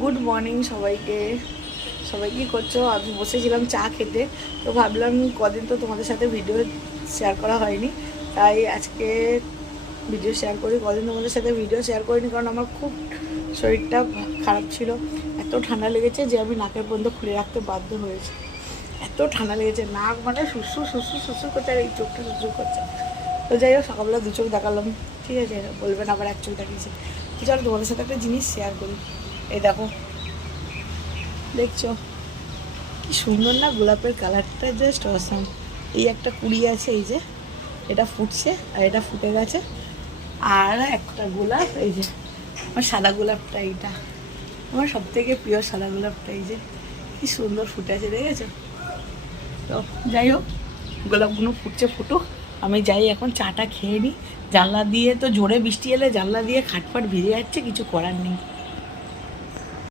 Good morning সবাইকে। সবাই কী করছো? আমি বসেছিলাম চা খেতে, তো ভাবলাম কদিন তো তোমাদের সাথে ভিডিও শেয়ার করা হয়নি, তাই আজকে ভিডিও শেয়ার করি। কদিন তোমাদের সাথে ভিডিও শেয়ার করিনি কারণ আমার খুব শরীরটা খারাপ ছিল। এত ঠান্ডা লেগেছে যে আমি নাকের পর্যন্ত খুলে রাখতে বাধ্য হয়েছি। এত ঠান্ডা লেগেছে, নাক মানে সুসু সুসু সুসু করছে, আর এই চোখটা সুসু করছে। তো যাই হোক, সকালবেলা দু চোখ দেখালাম, ঠিক আছে, বলবেন আবার এক চোখ দেখিয়েছে। তো চলো তোমাদের সাথে একটা জিনিস শেয়ার করি। এই দেখো, দেখছো কি সুন্দর না গোলাপের কালারটা, জাস্ট অসাম। এই একটা কুড়ি আছে, এই যে এটা ফুটছে আর এটা ফুটে গেছে। আর একটা গোলাপ, এই যে আমার সাদা গোলাপটা, এইটা আমার সব থেকে প্রিয় সাদা গোলাপটা, এই যে কি সুন্দর ফুটে আছে, দেখেছো? তো যাই হোক, গোলাপগুলো ফুটছে, ফুটুক। আমি যাই এখন চাটা খেয়ে নিই। জানলা দিয়ে তো জোরে বৃষ্টি এলে জানলা দিয়ে খাটফাট ভিজে যাচ্ছে, কিছু করার নেই।